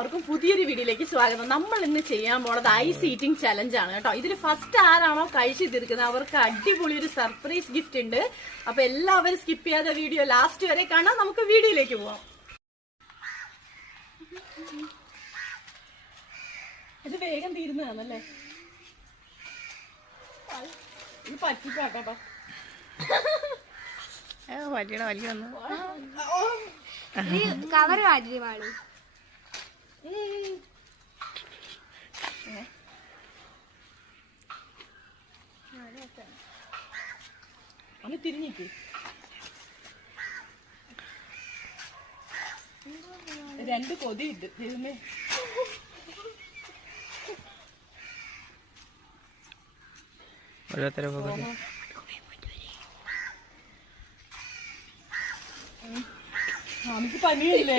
എല്ലാവർക്കും പുതിയൊരു വീഡിയോയിലേക്ക് സ്വാഗതം. നമ്മൾ ഇന്ന് ചെയ്യാൻ പോണത് ഐസ് ഈറ്റിംഗ് ചലഞ്ച് ആണ് കേട്ടോ. ഇതിൽ ഫസ്റ്റ് ആരാണോ കഴിച്ചു തീർക്കുന്നത് അവർക്ക് അടിപൊളി ഒരു സർപ്രൈസ് ഗിഫ്റ്റ് ഉണ്ട്. അപ്പൊ എല്ലാവരും സ്കിപ്പ് ചെയ്യാതെ വീഡിയോ ലാസ്റ്റ് വരെ കാണാം. നമുക്ക് വീഡിയോയിലേക്ക് പോവാം. ഇത് വേഗം തീരുന്നതാണല്ലേ? ഇത് പറ്റിപ്പാട്ടോ. കവർ മാറ്റി ഒന്ന് തിരിഞ്ഞിക്ക്. രണ്ട് കൊതി ഉണ്ട് തിരുമേ. നമുക്ക് പനിയില്ലേ?